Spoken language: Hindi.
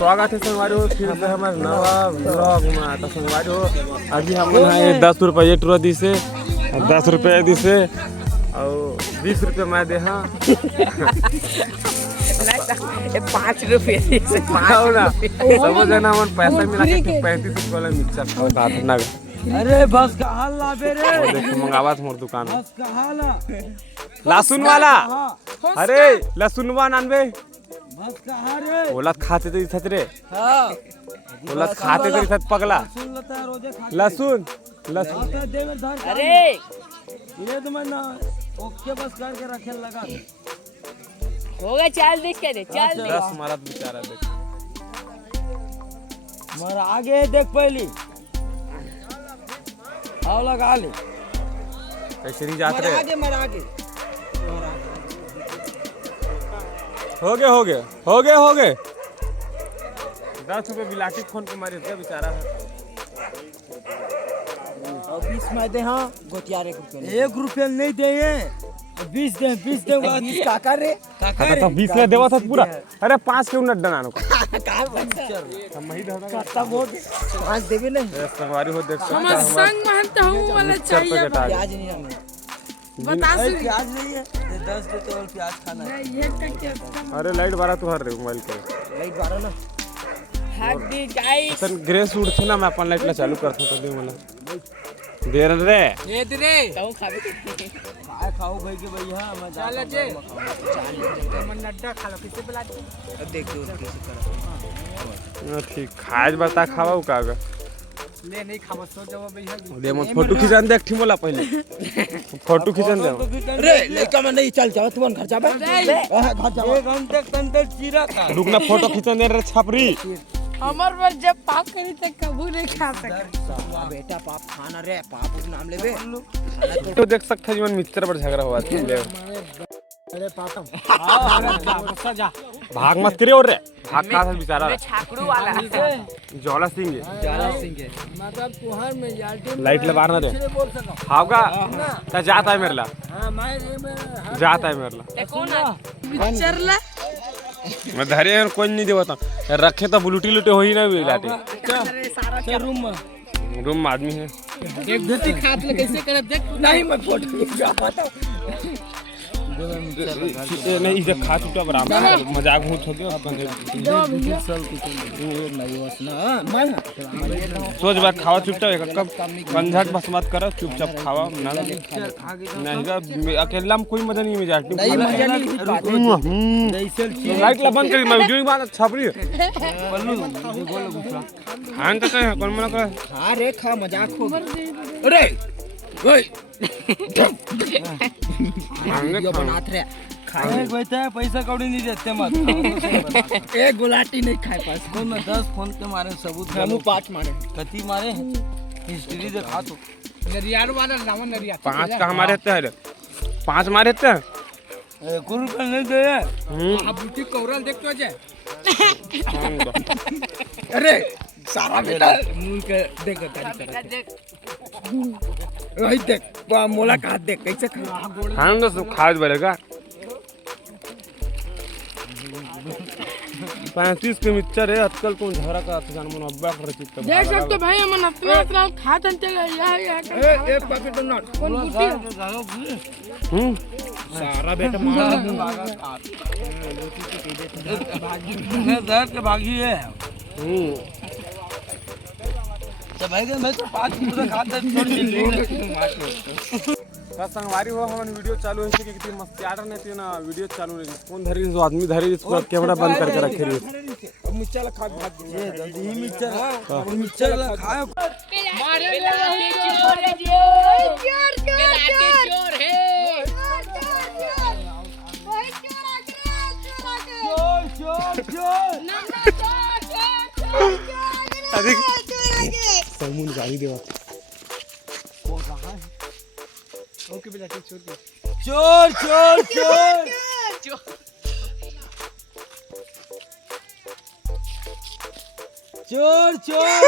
स्वागत है संगवारी हो फिर से हमारे नवा व्लॉग में। तो संगवारी हो अभी हम है 10 रुपये एक दी से 10 रुपये दी से और 20 रुपये मैं दे हाँ 5 रुपये सब जना मन पैसा मिला के 35 रुपये वाला मिक्सर खाता ना। अरे बस का हाल ला बे रे देखो मंगावा था मोर दुकान में बस का हाल लहसुन वाला। अरे लहसुन वा नानबे बस का हाल रे बोला खाते तो इथत रे हां बोला खाते तो इथत पगला सुन लेता रोजे खा लहसुन लहसुन देवे धर अरे ये तो मैं ना ओके बस करके रखे लगा होगा 40 के दे 40 10 मारा बेचारा देख मर आगे देख पहली आओ लगा ले कैसे नहीं जात रे मर आगे हो गए 10 रुपये बिलाटी फोन पे मारे थे बेचारा है और 20 में दे हां गोतियारे रुपए 1 रुपया नहीं दे 20 दे काका रे काका तो 20 ले देवा था पूरा। अरे 5 के उन्नत डनानो का का बच्चा हम ही धरा काका वो 5 देबे नहीं संगवारी हो देख हम संग महंत हूं वाला चाहिए प्याज नहीं हमें बता से प्याज नहीं है 10 देते और प्याज खाना है ये टके अरे लाइट बारा तू हर रे मोबाइल के लाइट 12 ना हाथ दी गाइस तन ग्रे सूट थे ना मैं अपन लाइट ला चालू करता तो दे मला देर रे ये दे रे कहूं खाबे काय खाओ भाई के भैया मैं चल जे मन नड्डा खा लो किसे बुला दे अब देख दो कैसे कर ठीक खाज बता खावा कागा ले नहीं खाबो सो जब भैया दे मत फोटो खिंचान देख ठीक मोला पहले फोटो खिंचान दे रे लड़का में नहीं चल जाओ तुम घर जाबे घर जाओ 1 घंटे के अंदर चीरा खा रुकना फोटो खिंचान दे रे छपरी हमर पर जब पाप करी त कबू नहीं खा सके बेटा पाप खाना रे पाप उस नाम लेबे तो देख सकते जीवन मित्र पर झगड़ा हुआ था ले अरे पातम सजा भाग मत करे और रे भाग का था बेचारा छाकड़ू वाला जौला सिंह के मतलब तुहार में यार लाइट ले बाहर ना रे हावगा ता जाता है मेरे ला हां मैं जाता है मेरे ला ते कौन आ पिक्चर ला मैं धरे कोई नहीं देवता रखे तो बुलूटी लुटे हो ही ना लाटे सारा रूम में आदमी है एक धोती खात ले कैसे करे देख नहीं मैं फोटो खींचा पाता नहीं इसे खा चुका बराबर मजाक हो गया अपन सोच बात खावा चुपचाप कब कंझट बस मत करो चुपचाप खावा ना नहीं अकेला में कोई मजा नहीं में जाती लाइट ला बंद कर मैं वीडियो बात छपरी खान तक है कौन मना कर खा रे खा मजाक हो अरे ओए ये बनात रे खाए बैठे पैसा कौड़ी नहीं देते मत एक गुलाटी नहीं खाए पास कौन मैं 10 फोन के मारे सबूत हम 5 मारे कति मारे हिस्ट्री दिखा तो नरियार वाला नाम नरिया 5 का हमारे है 5 मारे थे गुरु का नहीं दे अब बुटी कौरल देख क्यों जाए अरे सारा बेटा मुंह के देख देख वही देख मोला का देख कैसे खा हम तो खाद बढ़ेगा 35 के मिक्सचर है आजकल कौन झगड़ा का जान मन अब्बा कर चित्त देख सकते भाई हम अपना खातन चला एक पैकेट नोट कौन बुटी सारा बेटा मार के भागी है तो भाई मैं तो 5 पूरा खाता छोड़ संगवारी हो हमन वीडियो चालू है कि कितनी मस्त आर्डर नहीं थी ना वीडियो चालू नहीं कौन धरी जो आदमी धरी इसको कैमरा बंद करके रखे रही अब मिर्चा खा भाग ये जल्दी ही मिर्चा खाओ मारे चोर है चोर है अधिक समून गाड़ी देवा ओके बेटा छोड़ दे चोर चोर चोर चोर चोर चोर